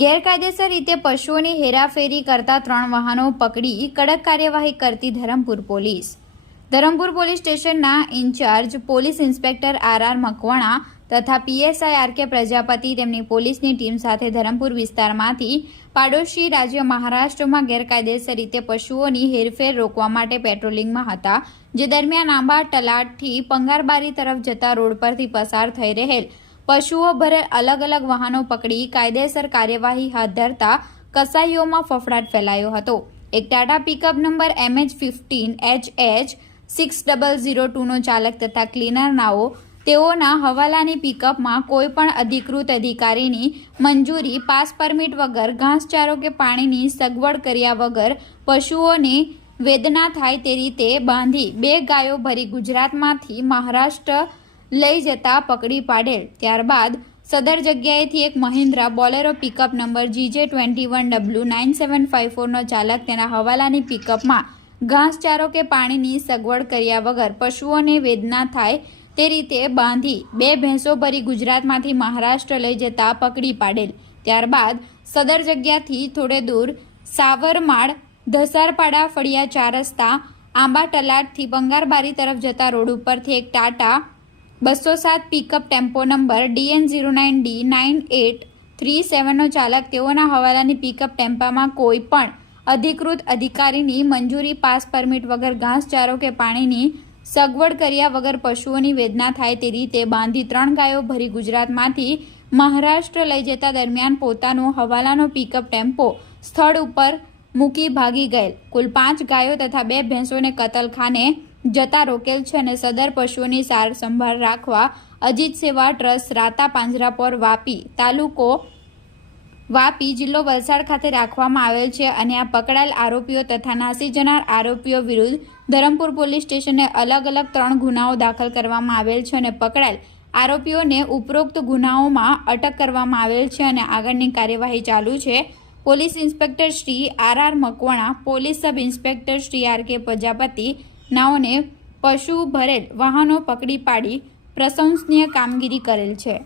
ગેરકાયદેસર રીતે પશુઓની હેરાફેરી કરતા ત્રણ વાહનો પકડી કડક કાર્યવાહી કરતી ધરમપુર પોલીસ. ધરમપુર પોલીસ સ્ટેશનના incharge police inspector R R Makwana તથા પીએસઆઈ આર કે પ્રજાપતિ તેમની પોલીસની ટીમ સાથે ધરમપુર વિસ્તારમાંથી પાડોશી રાજ્ય મહારાષ્ટ્રમાં ગેરકાયદેસર રીતે પશુઓની હેરફેર રોકવા માટે પેટ્રોલિંગમાં હતા, જે દરમિયાન આંબા, તલાટથી પંગારબારી તરફ જતા રોડ પરથી પસાર થઈ રહેલ પશુઓ ભરેલ અલગ અલગ વાહનો પકડી કાયદેસર કાર્યવાહી હાથ ધરતા કસાઈઓમાં ફફડાટ ફેલાયો હતો. એક Tata pickup number MH fifteen H H six double zero ટુનો ચાલક તથા ક્લીનર નાઓ તેઓના હવાલાની પિકઅપમાં કોઈ પણ અધિકૃત અધિકારીની મંજૂરી, પાસ પરમિટ વગર, ઘાસચારો કે પાણીની સગવડ કર્યા વગર પશુઓને વેદના થાય તે રીતે બાંધી બે ગાયો ભરી ગુજરાતમાંથી મહારાષ્ટ્ર લઈ જતા પકડી પાડેલ. ત્યારબાદ સદર જગ્યાએથી એક Mahindra Bolero pickup number GJ twenty one W nine seven five ફોરનો ચાલક તેના હવાલાની પિકઅપમાં ઘાસચારો કે પાણીની સગવડ કર્યા વગર પશુઓને વેદના થાય તે રીતે બાંધી બે ભેંસો ભરી ગુજરાતમાંથી મહારાષ્ટ્ર લઈ જતા પકડી પાડેલ. ત્યારબાદ સદર જગ્યાથી થોડે દૂર સાવરમાળ, ધસારપાડા, ફળિયા ચાર રસ્તા આંબા તલાટથી બંગારબારી તરફ જતા રોડ ઉપરથી એક ટાટા બસો સાત pickup tempo number DN zero nine D nine eight three સેવનનો ચાલક તેઓના હવાલાની પિકઅપ ટેમ્પામાં કોઈ પણ અધિકૃત અધિકારીની મંજૂરી પાસ પરમિટ વગર ઘાસચારો કે પાણીની સગવડ કર્યા વગર પશુઓની વેદના થાય તે રીતે બાંધી ત્રણ ગાયો ભરી ગુજરાતમાંથી મહારાષ્ટ્ર લઈ જતા દરમિયાન પોતાનો હવાલાનો પિકઅપ ટેમ્પો સ્થળ ઉપર મૂકી ભાગી ગયેલ. કુલ પાંચ ગાયો તથા બે ભેંસોને કતલખાને જતા રોકેલ છે અને સદર પશુઓની સાર સંભાળ રાખવા અજીત સેવા ટ્રસ્ટ રાતા પાંજરાપોર વાપી તાલુકો વાપી જિલ્લો વલસાડ ખાતે રાખવામાં આવેલ છે અને આ પકડાયેલ આરોપીઓ તથા નાસી જનાર આરોપીઓ વિરુદ્ધ ધરમપુર પોલીસ સ્ટેશને અલગ અલગ ત્રણ ગુનાઓ દાખલ કરવામાં આવેલ છે અને પકડાયેલ આરોપીઓને ઉપરોક્ત ગુનાઓમાં અટક કરવામાં આવેલ છે અને આગળની કાર્યવાહી ચાલુ છે. Police inspector Shri R R Makwana, police sub inspector Shri R K Prajapati નાઓને પશુ ભરેલ વાહનો પકડી પાડી પ્રશંસનીય કામગીરી કરેલ છે.